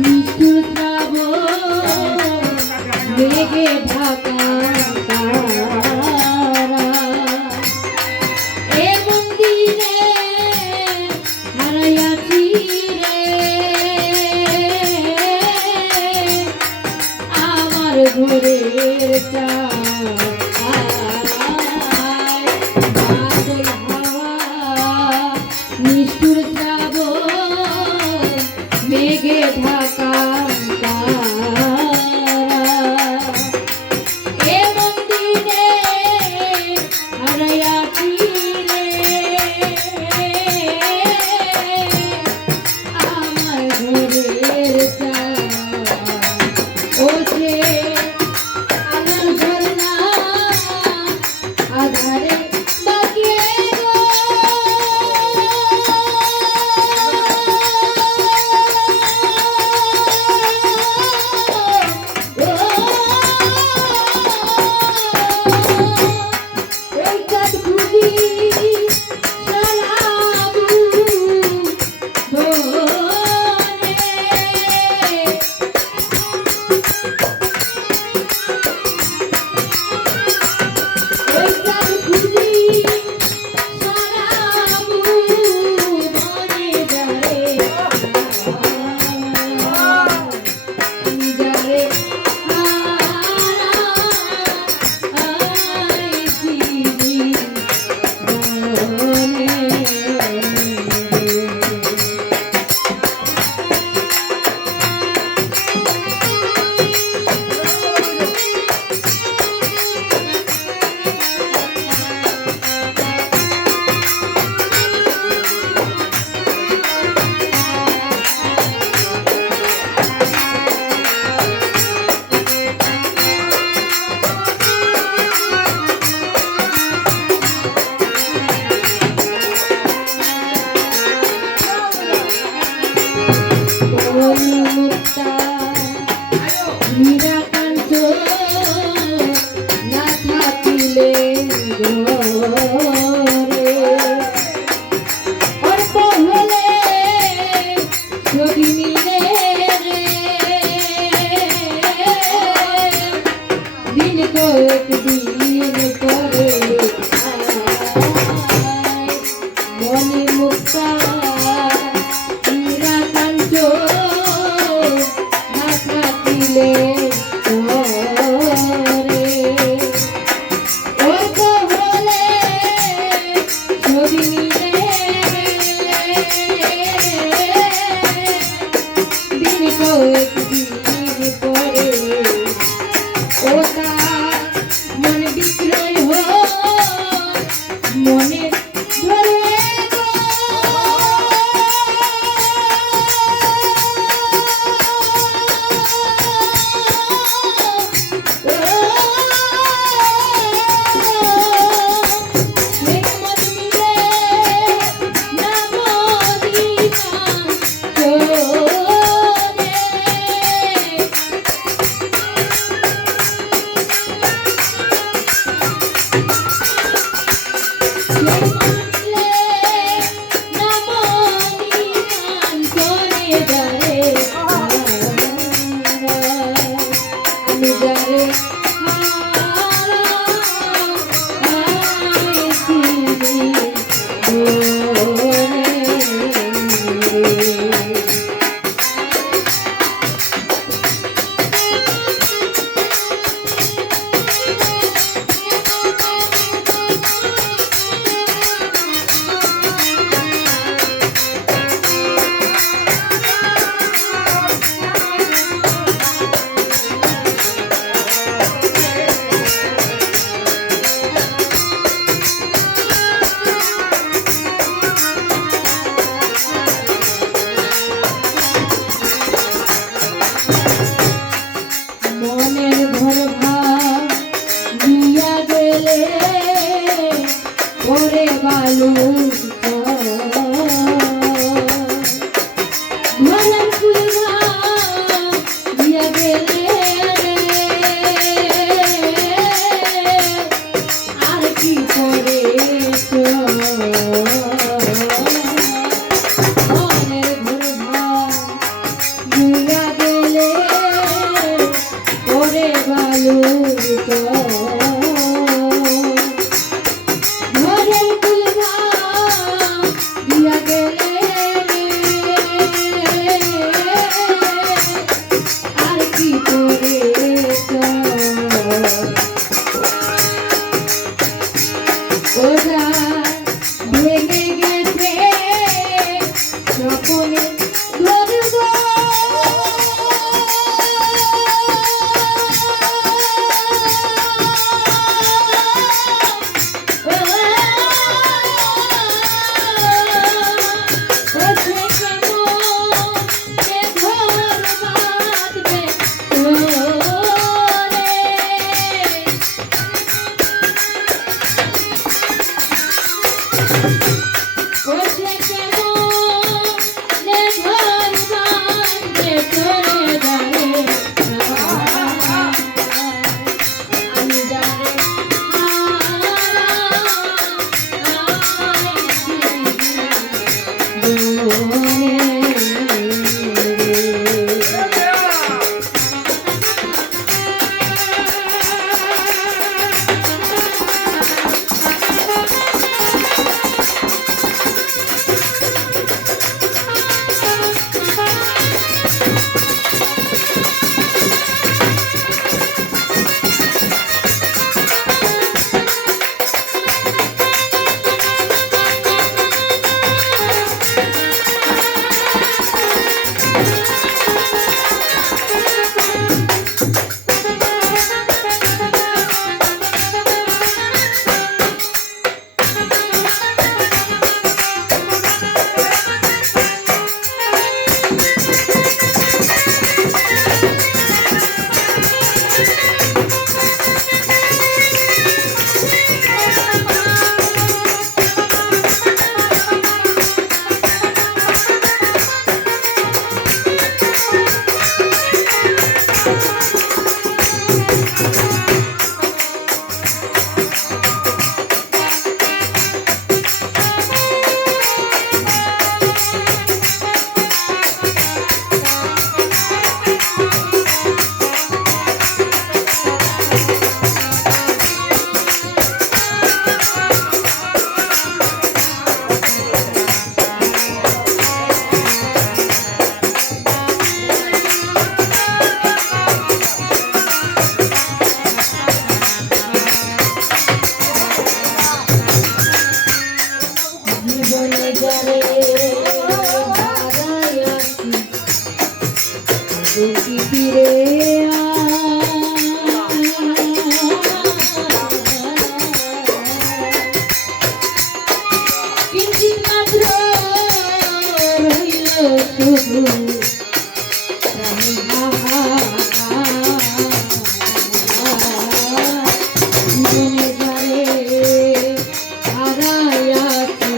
নিষ্ঠুর শ্রাবণ মেঘে ঢাকা তারা এ মন্দিরে হারাইয়াছি রে আমার ঘরের বাদল হাওয়া নিষ্ঠুর শ্রাবণ মেঘে ঢাকা এ মন্দিরে হারাইয়াছি রে আমার ঘরের ও যে আলোর ঝরনা আধারে বাকিয়ে গো ওই কাঠ খুঁজি সালাবু ধরে ওই কাঠ খুঁজি সালাবু ধরে যারে আমি যারে হারাইছি জীবনে মুক্তা নিরাকান্ত না থাকিলে ঘরে অল্প হলে ছবি মিলে রে দিন কয়েক দিন পরে মনে মুক্তা নিরাকান্ত না থাকিলে ঘরে অল্প হলে ছবি মিলে দিন কয়েক দিন পরে ও তার মন বিক্রয় হয় মনে ধরে গো হিম্মত মিলে না মদিনা চলে আমি যারে হারাইছি জীবনে মনের ঘর ভাব দিয়া গেলে ওরে বালু মনের ফুল দিয়া গেলে আর কি করে মনের ঘর ভাব দিয়া দুটি ফিরে কিঞ্চিত মাত্র রইল শুধু প্রাণী জীবনে যারে হারাইয়াছি